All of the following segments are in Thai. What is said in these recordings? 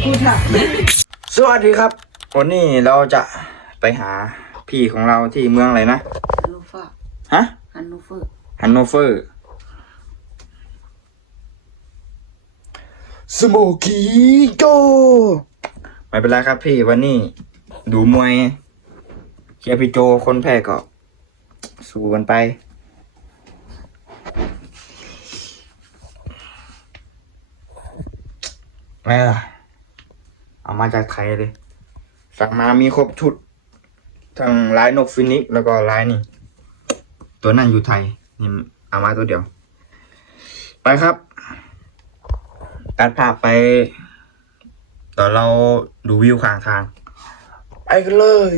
สวัสดีครับ วันนี้เราจะไปหาพี่ของเราที่เมืองอะไรนะ ฮันนูเฟอร์ฮะ ฮันนูเฟอร์ฮันโนเฟอร์ สโมกี้โก ไม่เป็นไรครับพี่วันนี้ดูมวยเชียร์พี่โจคนแพ้ก็ สู้กันไป ไม่ล่ะเอา มาจากไทยเลย สั่งมามีครบชุด ทั้งลายนกฟินิกซ์แล้วก็ลายนี่ ตัวนั้นอยู่ไทย นี่เอามาตัวเดียว ไปครับ ตัดภาพไปตอนเราดูวิวข้างทาง ไปกันเลย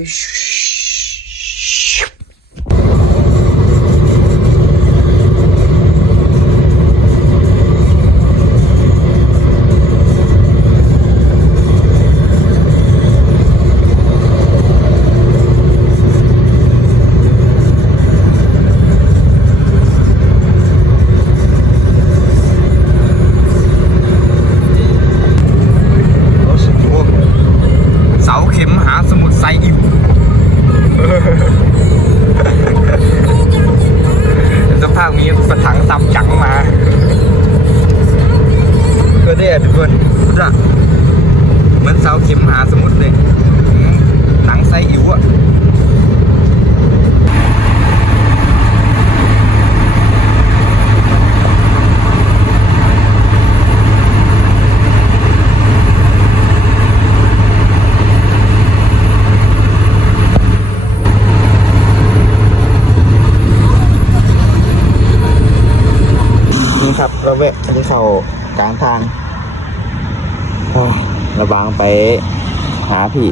เราแวะที่เขากลางทางโอ้ยระบางไปหาพี่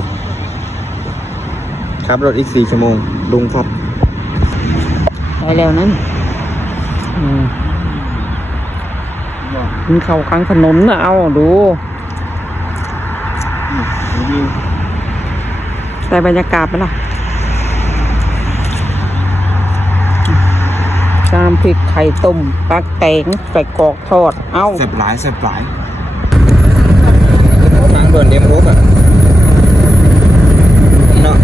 ครับรถอีกสี่ชั่วโมงลุงครับไปแล้วนั่นอืมกินข้าวข้างถนนนะเอาดูใส่บรรยากาศไปละจามพริกไข่ต้มปลาแกงใส่กรอกทอด เอาเสพหลายเสพหลายทางด่วนเดียมโอ๊กอะเนาะ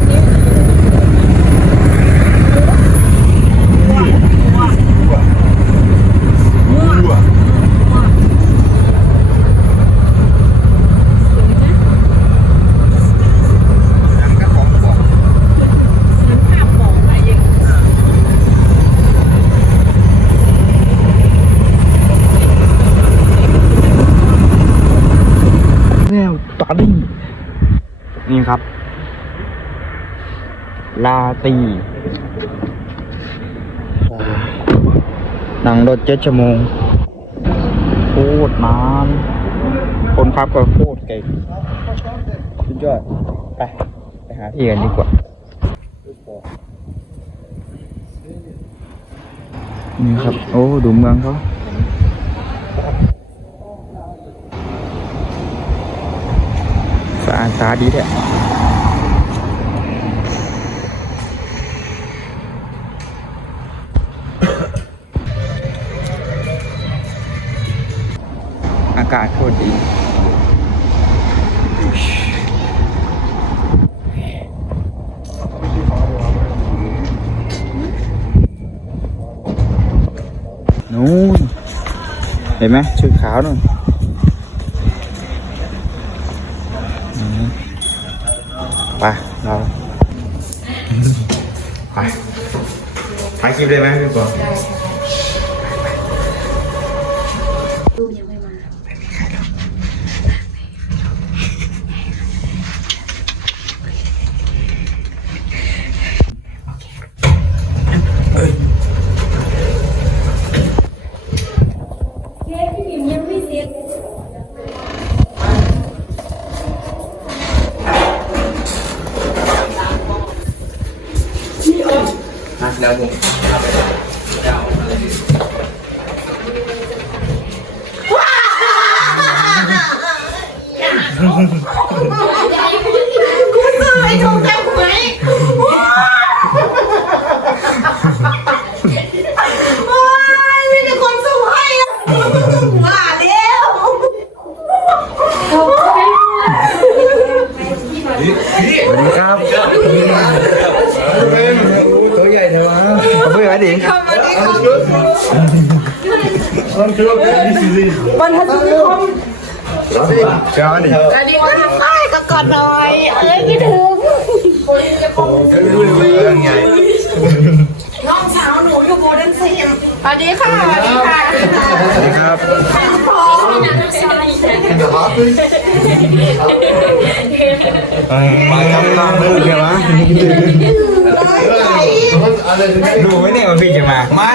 แววตาดีนี่ครับ ลาตีนั่งรถเจ็ดชั่วโมงโคตรนานคนขับก็โคตรเก่งสุดยอดไป ไปหาที่กันดีกว่านี่ครับ โอ้ ดูเมืองเขาสะอาดสะอาดดีแท้ นู่นเห็นไหมชุดขาวนู่นไปเราไปถ่ายคลิปได้ไหมพี่ปอ ไม่ถูกใจไหมว้ายมีแต่คนสวยอะว่าเดียวครับตัวใหญ่เถอะวะเอาไปไว้ดิวันทัศน์นิคม เจ้าดิอันนี้ว่าไอ้ก็กอดหน่อย เอ้ยคิดถึงน้องสาวหนูอยู่โบเดนซีมสวัสดีค่ะ สวัสดีค่ะ สวัสดีครับมาทำงานเลยเดี๋ยววะดูไหมเนี่ยว่าพี่จะมา ไม่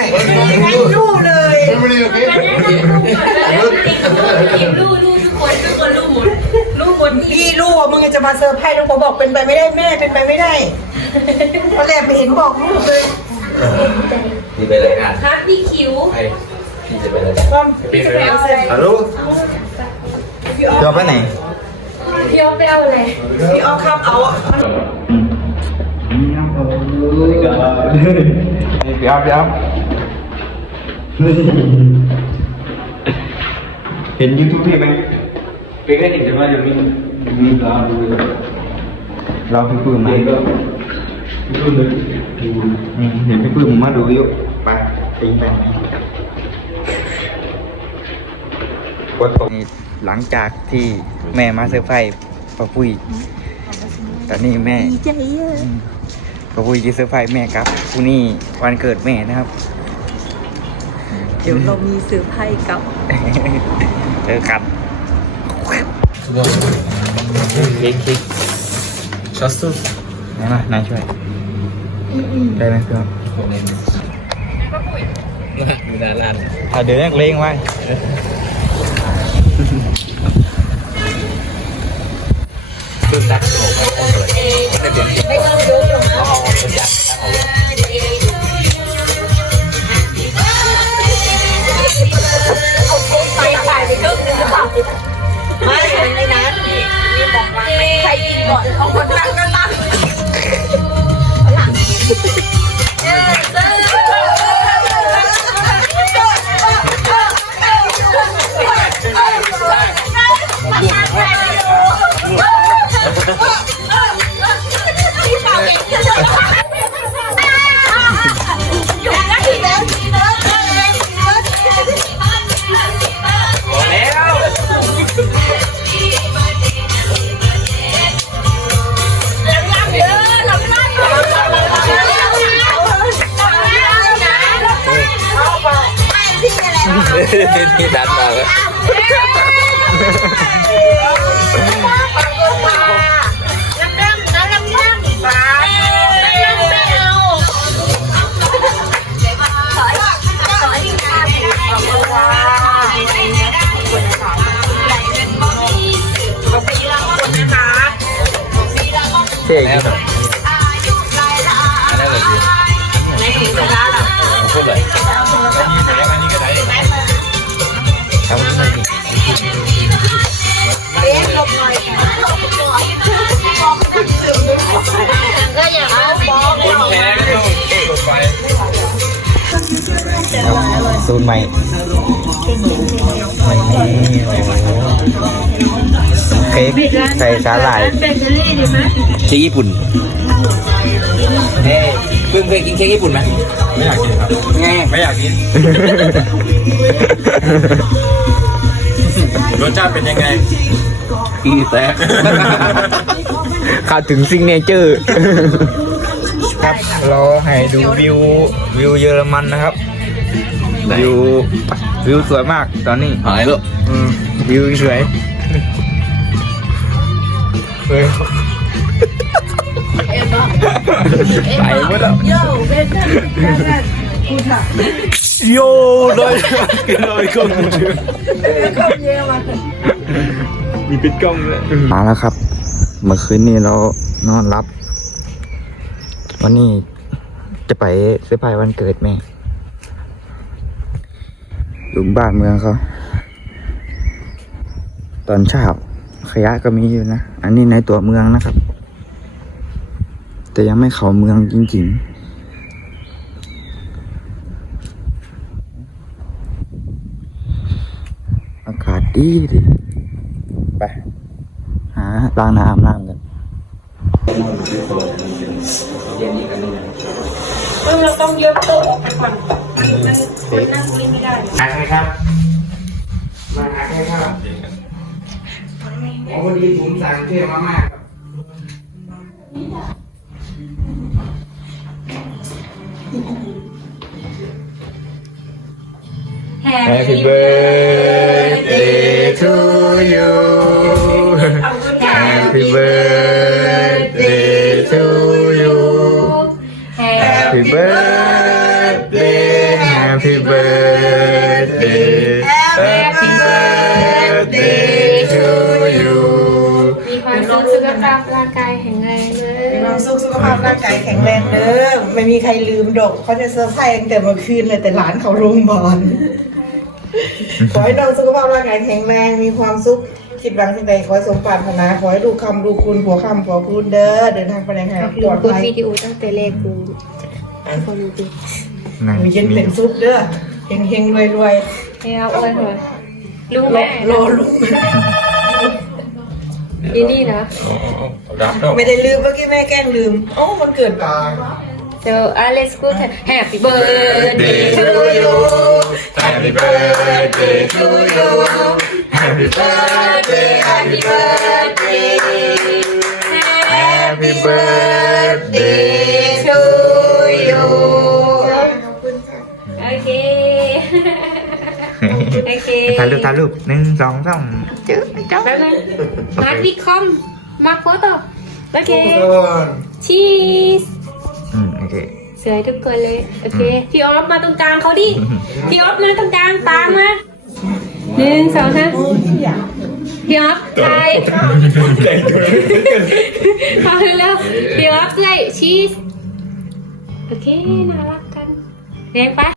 ไม่รู้เลยลูกลูกทุก ลูกหมดพี่ลูกมึงจะมาเซอร์ไพรส์น้องบอกบอกเป็นไปไม่ได้แม่เป็นไปไม่ได้ตอนแรกไปเห็นบอกลูกเลยนี่ไปรายการครับพี่คิวไอ้พี่จะไปรายการความจะไปเอาอะไรฮัลโหลเดี๋ยวไปไหนพี่เอาไปเอาอะไรพี่เอาครับเอานี่พี่อัพพี่อัพเห็นยูทูบพี่ไหม เป็นแค่เห็นใช่ไหมยังมีมีปลาดูเลยเราพี่ปื้มไหมก็ดูเลยดูอืมเห็นพี่ปื้มมาดูอยู่ไปตีไปวัดตรงหลังจากที่แม่มาเซอร์ไพรส์ป้าปุ้ยตอนนี้แม่ดีใจเยอะป้าปุ้ยจะเซอร์ไพรส์แม่ครับพรุ่งนี้วันเกิดแม่นะครับ เดี๋ยวเรามีเซอร์ไพรส์กับเจอกัน เค้กเค้กช็อตสุดไหนมานายช่วยได้ไหมเพื่อนผมเองมีนานลานอะเดี๋ยวนักเลงไว้สุดตัดโลกมาเอาเลยไม่เป็นไม่ต้องยกหลวงพ่อเป็นยักษ์ตั้งเอาไว้ กินก่อนเอาคนตั้งก็ตั้ง ที่ดันมาแล้วเท่แล้ว สูตรใหม่ไม่มีโอ้โหเค้กใส่สาหร่ายเบเกอรี่ดีไหมเค้กญี่ปุ่นเฮ้เพิ่งเคยกินเค้กญี่ปุ่นไหมไม่อยากกินครับไงไม่อยากกิน รสชาติเป็นยังไงอีแตกเข้าถึงซิงเนเจอร์ ครับ เราให้ดูวิววิวเยอรมันนะครับ วิววิวสวยมากตอนนี้หายแล้วอืมวิวสวยเฮ้ยไปหมดแล้วโย่เบนนั่นนั่นกูถามโย่เลยกินเลยก็มือเขาเยอะมามีปิดกล้องเลยมาแล้วครับ เมื่อคืนนี้เรานอนรับ วันนี้จะไปเซอร์ไพรส์วันเกิดแม่ หลุมบ้านเมืองเขาตอนเช้าขยะก็มีอยู่นะ อันนี้ในตัวเมืองนะครับ แต่ยังไม่เข้าเมืองจริงๆอากาศดีดีไป หาล้างน้ำอาบน้ำกันเราต้องยกโต๊ะออกไปก่อน มันคนนั่งกินไม่ได้หาใครครับ มาหาใครครับอ๋อพอดีผมสั่งเที่ยวมาม่าครับ Happy birthday to you Happy birthday to you Happy birthday ภาพร่างกายแข็งแรงเด้อไม่มีใครลืมดอกเขาจะเซอร์ไพรส์ตั้งแต่เมื่อคืนเลยแต่หลานเขาโรงพยาบาลขอให้น้องสุขภาพร่างกายแข็งแรงมีความสุขคิดหวังสิ่งใดขอให้สมปรารถนาขอให้ดูคำดูคุณผัวคำผัวคุณเด้อเดินทางไปไหนให้ปลืลอมดกดภัยวิดีโอตั้งแต่แรกดูเขาดูดินั่งมีเย็นเป็นซุปเด้อเฮงเฮงรวยรวยให้เราอวยหน่อยรู้ๆไหรมอรอลุง ยินดีนะ ไม่ได้ลืมเมื่อกี้แม่แกล้งลืมโอ้มันเกิดตา So uh, let's go to Happy birthday to you Happy birthday to you Happy birthday Happy birthday Happy birthday โอเคถ่ายรูปถ่ายรูปหนึ่งสองสามจื๊บจ๊บแป๊บนึงมาร์ควิคอมมาร์คโฟโต้โอเค ชีสอืมโอเคสวยทุกคนเลย โอเค พี่ออฟมาตรงกลางเขาดิ พี่ออฟมาตรงกลางตามมาหนึ่งสองสามพี่ออฟถ่ายเอาเร็วๆพี่ออฟเลยชีส โอเค น่ารักกันเรียนไป